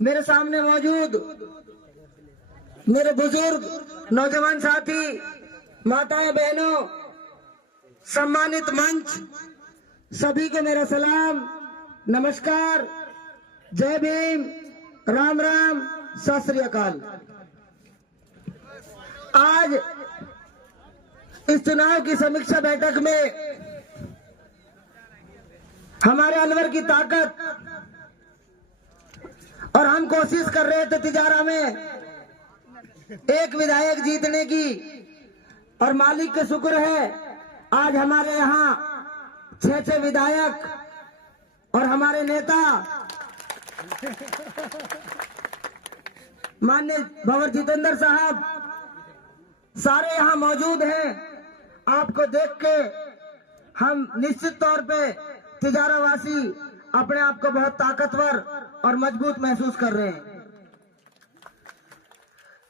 मेरे सामने मौजूद मेरे बुजुर्ग नौजवान साथी, माताएं, बहनों, सम्मानित मंच, सभी को मेरा सलाम, नमस्कार, जय भीम, राम राम, सत श्री अकाल। आज इस चुनाव की समीक्षा बैठक में हमारे अलवर की ताकत और हम कोशिश कर रहे थे तिजारा में एक विधायक जीतने की, और मालिक के शुक्र है आज हमारे यहाँ 6 विधायक और हमारे नेता माननीय भंवर जितेंद्र साहब सारे यहाँ मौजूद हैं। आपको देख के हम निश्चित तौर पे तिजारा वासी अपने आप को बहुत ताकतवर और मजबूत महसूस कर रहे हैं।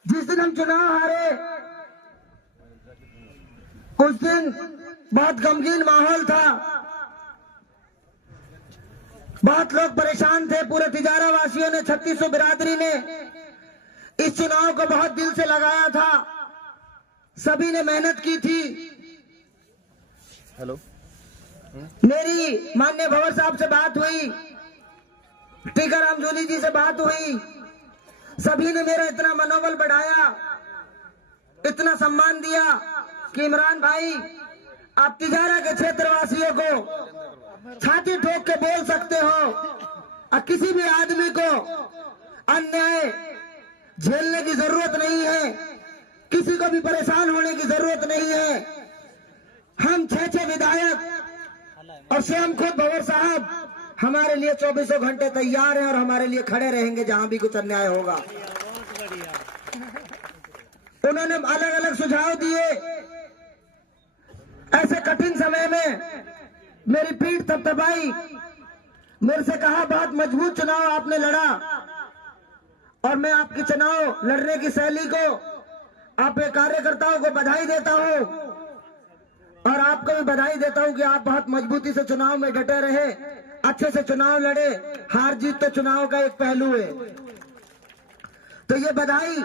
जिस दिन हम चुनाव हारे उस दिन बहुत गमगीन माहौल था, बहुत लोग परेशान थे। पूरे तिजारा वासियों ने, 3600 बिरादरी ने इस चुनाव को बहुत दिल से लगाया था, सभी ने मेहनत की थी। हेलो, मेरी माननीय भंवर साहब से बात हुई, टीकाराम जूली जी से बात हुई, सभी ने मेरा इतना मनोबल बढ़ाया, इतना सम्मान दिया कि इमरान भाई आप तिजारा के क्षेत्रवासियों को छाती ठोक के बोल सकते हो और किसी भी आदमी को अन्याय झेलने की जरूरत नहीं है, किसी को भी परेशान होने की जरूरत नहीं है। हम 6 विधायक और स्वयं खुद भंवर साहब हमारे लिए 24 घंटे तैयार हैं और हमारे लिए खड़े रहेंगे जहां भी कुछ अन्याय होगा। उन्होंने अलग अलग सुझाव दिए। ऐसे कठिन समय में मेरी पीठ थपथपाई, मेरे से कहा बहुत मजबूत चुनाव आपने लड़ा और मैं आपकी चुनाव लड़ने की शैली को, आपके कार्यकर्ताओं को बधाई देता हूं और आपको भी बधाई देता हूं कि आप बहुत मजबूती से चुनाव में डटे रहे, अच्छे से चुनाव लड़े। हार जीत तो चुनाव का एक पहलू है। तो ये बधाई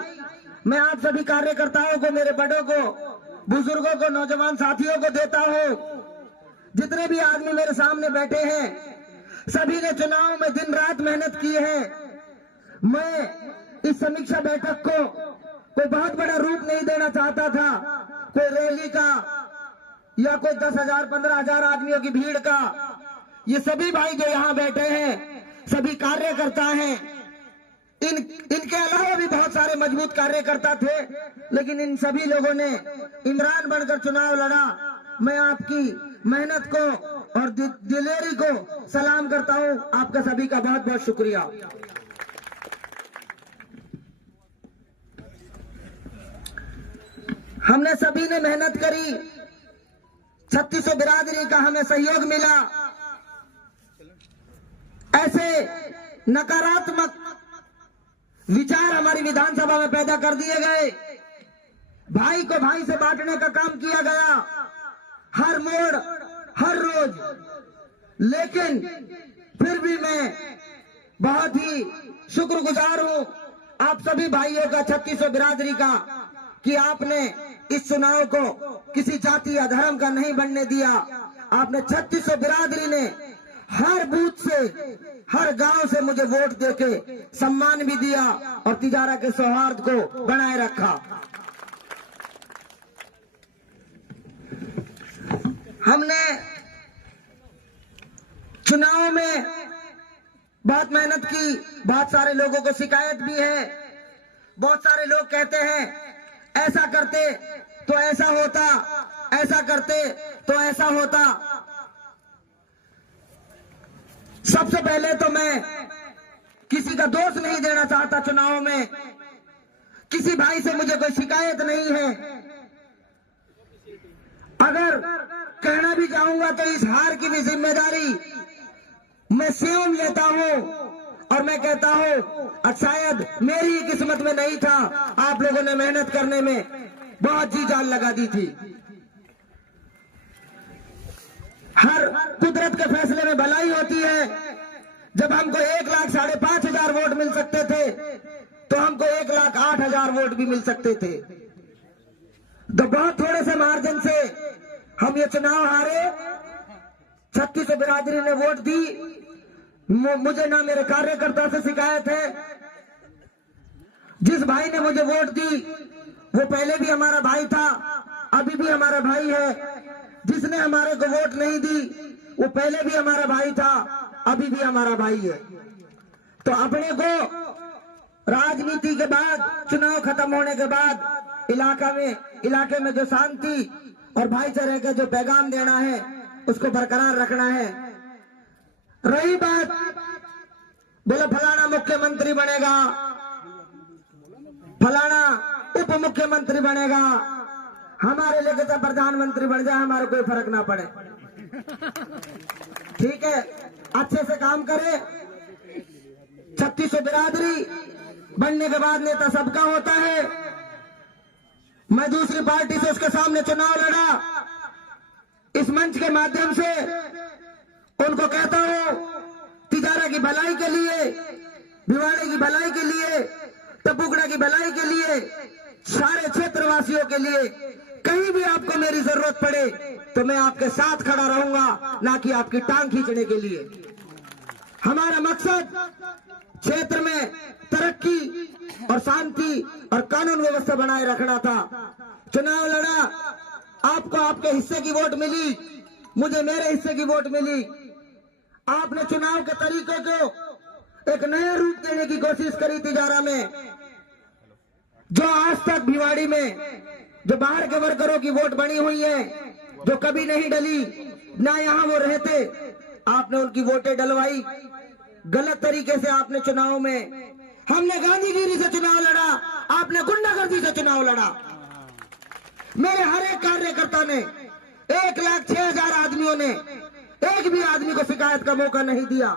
मैं आप सभी कार्यकर्ताओं को, मेरे बड़ों को, बुजुर्गों को, नौजवान साथियों को देता हूं। जितने भी आदमी मेरे सामने बैठे हैं, सभी ने चुनाव में दिन रात मेहनत की है। मैं इस समीक्षा बैठक को कोई बहुत बड़ा रूप नहीं देना चाहता था, कोई रैली का या कोई 10,000 15,000 आदमियों की भीड़ का। ये सभी भाई जो यहाँ बैठे हैं सभी कार्यकर्ता हैं। इनके अलावा भी बहुत सारे मजबूत कार्यकर्ता थे, लेकिन इन सभी लोगों ने इमरान बनकर चुनाव लड़ा। मैं आपकी मेहनत को और दिलेरी को सलाम करता हूं। आपका सभी का बहुत बहुत शुक्रिया। हमने सभी ने मेहनत करी, 3600 बिरादरी का हमें सहयोग मिला। ऐसे नकारात्मक विचार हमारी विधानसभा में पैदा कर दिए गए, भाई को भाई से बांटने का काम किया गया हर मोड़ हर रोज। लेकिन फिर भी मैं बहुत ही शुक्रगुजार हूं आप सभी भाइयों का, 3600 बिरादरी का, कि आपने इस चुनाव को किसी जाति या धर्म का नहीं बनने दिया। आपने 3600 बिरादरी ने हर बूथ से, हर गांव से मुझे वोट देके सम्मान भी दिया और तिजारा के सौहार्द को बनाए रखा। हमने चुनाव में बहुत मेहनत की, बहुत सारे लोगों को शिकायत भी है। बहुत सारे लोग कहते हैं ऐसा करते तो ऐसा होता, ऐसा करते तो ऐसा होता। सबसे पहले तो मैं किसी का दोष नहीं देना चाहता। चुनाव में किसी भाई से मुझे कोई शिकायत नहीं है। अगर कहना भी चाहूंगा तो इस हार की भी जिम्मेदारी मैं स्वयं लेता हूं और मैं कहता हूं शायद मेरी ही किस्मत में नहीं था। आप लोगों ने मेहनत करने में बहुत जी जान लगा दी थी। हर कुदरत के फैसले में भलाई होती है, जब हमको 1,05,500 वोट मिल सकते थे तो हमको 1,08,000 वोट भी मिल सकते थे। तो बहुत थोड़े से मार्जिन से हम ये चुनाव हारे। 3600 बिरादरी ने वोट दी। मुझे ना मेरे कार्यकर्ता से शिकायत है। जिस भाई ने मुझे वोट दी वो पहले भी हमारा भाई था, अभी भी हमारा भाई है। जिसने हमारे को वोट नहीं दी वो पहले भी हमारा भाई था, अभी भी हमारा भाई है। तो अपने को राजनीति के बाद, चुनाव खत्म होने के बाद इलाके में जो शांति और भाईचारे का जो पैगाम देना है उसको बरकरार रखना है। रही बात बोले फलाना मुख्यमंत्री बनेगा, फलाना उप मुख्यमंत्री बनेगा, हमारे लिए तो प्रधानमंत्री बन जाए, हमारे कोई फर्क ना पड़े। ठीक है, अच्छे से काम करे। 3600 बिरादरी बनने के बाद नेता सबका होता है। मैं दूसरी पार्टी से उसके सामने चुनाव लड़ा। इस मंच के माध्यम से उनको कहता हूं, तिजारा की भलाई के लिए, भिवाड़ी की भलाई के लिए, टपुकड़ा की भलाई के लिए, सारे क्षेत्रवासियों के लिए, कहीं भी आपको मेरी जरूरत पड़े तो मैं आपके साथ खड़ा रहूंगा, ना कि आपकी टांग खींचने के लिए। हमारा मकसद क्षेत्र में तरक्की और शांति और कानून व्यवस्था बनाए रखना था। चुनाव लड़ा, आपको आपके हिस्से की वोट मिली, मुझे मेरे हिस्से की वोट मिली। आपने चुनाव के तरीकों को एक नया रूप देने की कोशिश करी तिजारा में। जो आज तक भिवाड़ी में जो बाहर के वर्करों की वोट बनी हुई है, जो कभी नहीं डली, ना यहाँ वो रहते, आपने उनकी वोटें डलवाई। गलत तरीके से आपने चुनाव में, हमने गांधीगिरी से चुनाव लड़ा, आपने गुंडागर्दी से चुनाव लड़ा। मेरे हर एक कार्यकर्ता ने, 1,06,000 आदमियों ने एक भी आदमी को शिकायत का मौका नहीं दिया।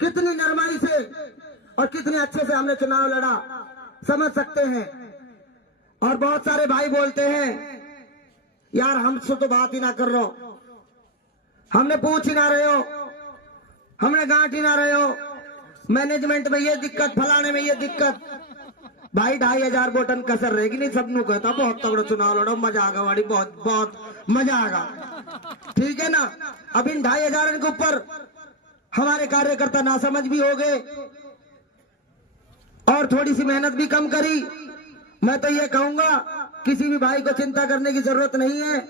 कितनी नरमाई से और कितने अच्छे से हमने चुनाव लड़ा, समझ सकते हैं। और बहुत सारे भाई बोलते हैं यार हमसे तो बात ही ना कर रहे हो, हमने पूछ ही ना रहे हो, हमने गांठ ही ना रहे हो, मैनेजमेंट में ये दिक्कत, फलाने में ये दिक्कत। भाई 2,500 वोटन कसर रहेगी नहीं, सबनों कहता बहुत तगड़ा चुनाव लड़ो, मजा आगा वाड़ी, बहुत बहुत मजा आगा। ठीक है ना। अब इन 2,500 के ऊपर हमारे कार्यकर्ता नासमझ भी हो गए और थोड़ी सी मेहनत भी कम करी। मैं तो ये कहूंगा किसी भी भाई को चिंता करने की जरूरत नहीं है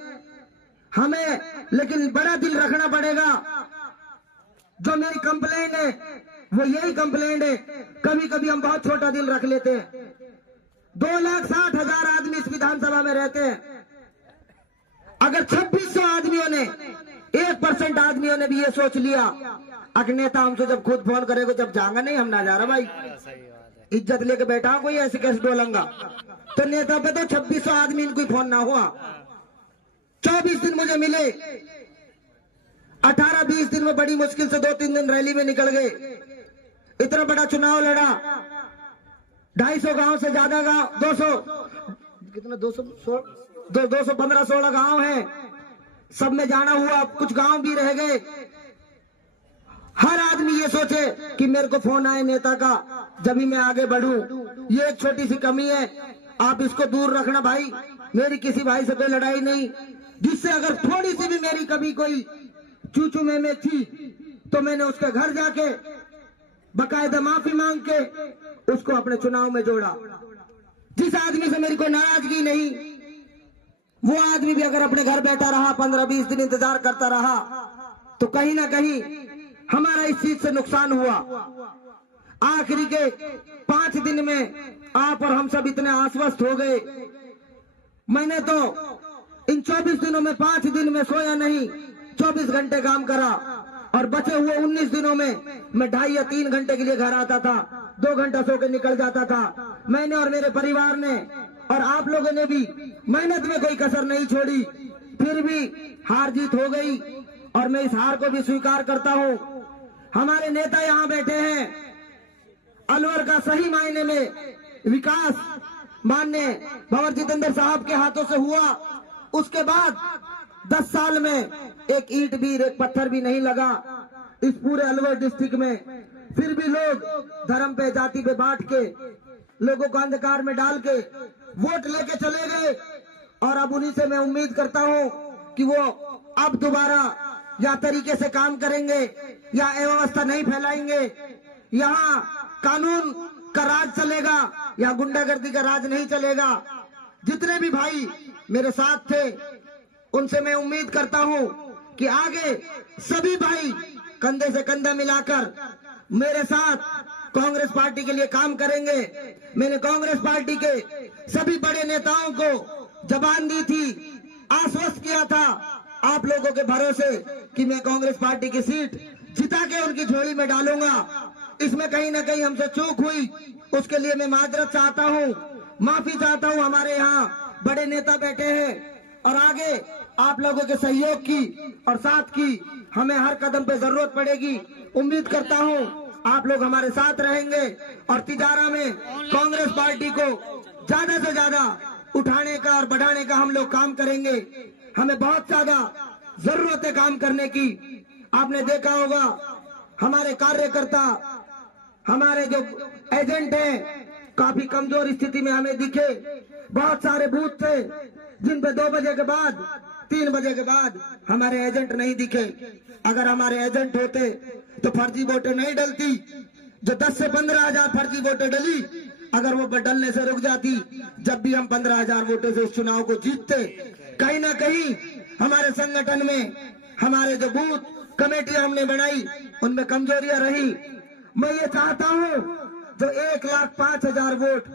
हमें, लेकिन बड़ा दिल रखना पड़ेगा। जो मेरी कंप्लेंट है वो यही कंप्लेंट है, कभी कभी हम बहुत छोटा दिल रख लेते हैं। 2,60,000 आदमी इस विधानसभा में रहते हैं। अगर 2600 आदमियों ने, 1% आदमियों ने भी ये सोच लिया, अगर नेता हमसे जब खुद फोन करेगा, जब जाएंगा नहीं हम ना जा रहा भाई, इज्जत लेके बैठा कोई ऐसे कैसे बोलूंगा, तो नेता पे तो 2600 आदमी इनको फोन ना हुआ। 24 दिन मुझे मिले, 18-20 दिन में बड़ी मुश्किल से 2-3 दिन रैली में निकल गए। इतना बड़ा चुनाव लड़ा, 250 गांव से ज्यादा गांव, 200 कितना 215-16 गांव है, सब में जाना हुआ, कुछ गांव भी रह गए। हर आदमी ये सोचे कि मेरे को फोन आए नेता का, जब भी मैं आगे बढ़ूं। ये एक छोटी सी कमी है, आप इसको दूर रखना भाई। मेरी किसी भाई से कोई लड़ाई नहीं, जिससे अगर थोड़ी सी भी मेरी कभी कोई चूचू में थी तो मैंने उसके घर जाके बकायदा माफी मांग के उसको अपने चुनाव में जोड़ा। जिस आदमी से मेरी कोई नाराजगी नहीं, वो आदमी भी अगर अपने घर बैठा रहा, 15-20 दिन इंतजार करता रहा, तो कहीं ना कहीं हमारा इस चीज से नुकसान हुआ। आखिरी के 5 दिन में आप और हम सब इतने आश्वस्त हो गए। मैंने तो इन 24 दिनों में 5 दिन में सोया नहीं, 24 घंटे काम करा, और बचे हुए 19 दिनों में मैं 2.5 या 3 घंटे के लिए घर आता था, 2 घंटा सो के निकल जाता था। मैंने और मेरे परिवार ने और आप लोगों ने भी मेहनत में कोई कसर नहीं छोड़ी। फिर भी हार जीत हो गई और मैं इस हार को भी स्वीकार करता हूं। हमारे नेता यहां बैठे हैं, अलवर का सही मायने में विकास माननीय भंवर जितेंद्र साहब के हाथों से हुआ। उसके बाद 10 साल में एक ईंट भी, एक पत्थर भी नहीं लगा। इस पूरे अलवर डिस्ट्रिक्ट में, फिर भी लोग धर्म पे जाति पे बांट के लोगों को अंधकार में डाल के वोट लेके चले गए। और अब उन्हीं से मैं उम्मीद करता हूं कि वो अब दोबारा या तरीके से काम करेंगे या अव्यवस्था नहीं फैलाएंगे, यहाँ कानून का राज चलेगा या गुंडागर्दी का राज नहीं चलेगा। जितने भी भाई मेरे साथ थे उनसे मैं उम्मीद करता हूं कि आगे सभी भाई कंधे से कंधा मिलाकर मेरे साथ कांग्रेस पार्टी के लिए काम करेंगे। मैंने कांग्रेस पार्टी के सभी बड़े नेताओं को जबान दी थी, आश्वस्त किया था आप लोगों के भरोसे कि मैं कांग्रेस पार्टी की सीट जिता के उनकी झोली में डालूंगा। इसमें कहीं ना कहीं हमसे चूक हुई, उसके लिए मैं माजरत चाहता हूं, माफी चाहता हूं। हमारे यहाँ बड़े नेता बैठे हैं और आगे आप लोगों के सहयोग की और साथ की हमें हर कदम पे जरूरत पड़ेगी। उम्मीद करता हूं आप लोग हमारे साथ रहेंगे और तिजारा में कांग्रेस पार्टी को ज्यादा से ज्यादा उठाने का और बढ़ाने का हम लोग काम करेंगे। हमें बहुत ज्यादा जरूरत है काम करने की। आपने देखा होगा हमारे कार्यकर्ता, हमारे जो एजेंट हैं काफी कमजोर स्थिति में हमें दिखे। बहुत सारे बूथ थे जिन पे 2 बजे के बाद 3 बजे के बाद हमारे एजेंट नहीं दिखे। अगर हमारे एजेंट होते तो फर्जी वोटें नहीं डलती। जो 10 से 15 हजार फर्जी वोटें डली, अगर वो डलने से रुक जाती, जब भी हम 15,000 वोटों से इस चुनाव को जीतते। कहीं ना कहीं हमारे संगठन में हमारे जो बूथ कमेटियां हमने बनाई उनमें कमजोरियां रही। मैं ये चाहता हूं जो 1,05,000 वोट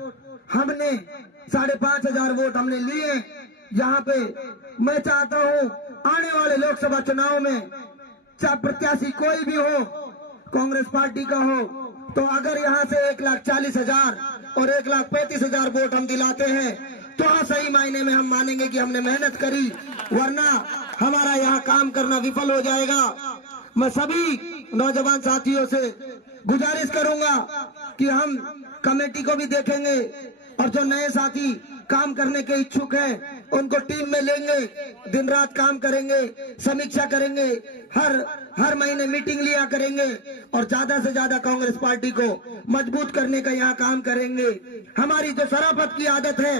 हमने 5,500 वोट हमने लिए यहाँ पे, मैं चाहता हूं आने वाले लोकसभा चुनाव में चाहे प्रत्याशी कोई भी हो, कांग्रेस पार्टी का हो, तो अगर यहाँ से 1,40,000 और 1,35,000 वोट हम दिलाते हैं तो हाँ सही मायने में हम मानेंगे कि हमने मेहनत करी, वरना हमारा यहाँ काम करना विफल हो जाएगा। मैं सभी नौजवान साथियों से गुजारिश करूंगा कि हम कमेटी को भी देखेंगे और जो नए साथी काम करने के इच्छुक हैं उनको टीम में लेंगे, दिन रात काम करेंगे, समीक्षा करेंगे, हर महीने मीटिंग लिया करेंगे और ज्यादा से ज्यादा कांग्रेस पार्टी को मजबूत करने का यहाँ काम करेंगे। हमारी जो शराफत की आदत है,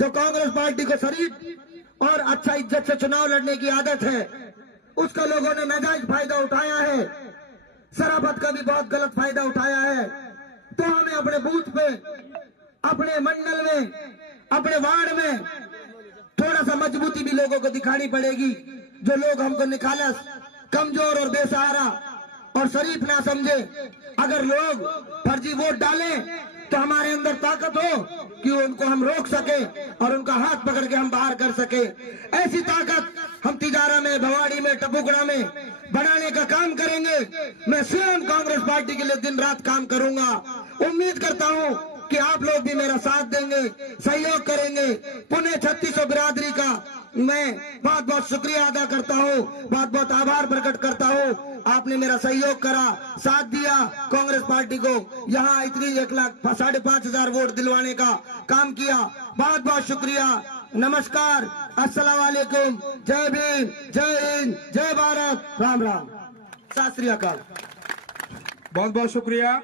जो कांग्रेस पार्टी को शरीफ और अच्छा इज्जत से चुनाव लड़ने की आदत है, उसका लोगों ने नाजायज फायदा उठाया है, शराफत का भी बहुत गलत फायदा उठाया है। तो हमें अपने बूथ पे, अपने मंडल में, अपने वार्ड में थोड़ा सा मजबूती भी लोगों को दिखानी पड़ेगी। जो लोग हमको निखालस, कमजोर और बेसहारा और शरीफ ना समझे, अगर लोग फर्जी वोट डालें तो हमारे अंदर ताकत हो कि उनको हम रोक सके और उनका हाथ पकड़ के हम बाहर कर सके। ऐसी ताकत हम तिजारा में, भवाड़ी में, टपुकड़ा में बढ़ाने का काम करेंगे। मैं स्वयं कांग्रेस पार्टी के लिए दिन रात काम करूंगा। उम्मीद करता हूं कि आप लोग भी मेरा साथ देंगे, सहयोग करेंगे। पुणे 3600 बिरादरी का मैं बहुत बहुत शुक्रिया अदा करता हूं, बहुत बहुत आभार प्रकट करता हूं। आपने मेरा सहयोग करा, साथ दिया, कांग्रेस पार्टी को यहाँ इतनी 1,05,000 वोट दिलवाने का काम किया। बहुत बहुत शुक्रिया। नमस्कार, अस्सलाम वालेकुम, जय भीम, जय हिंद, जय भारत, राम राम, सत श्री अकाल। बहुत बहुत शुक्रिया।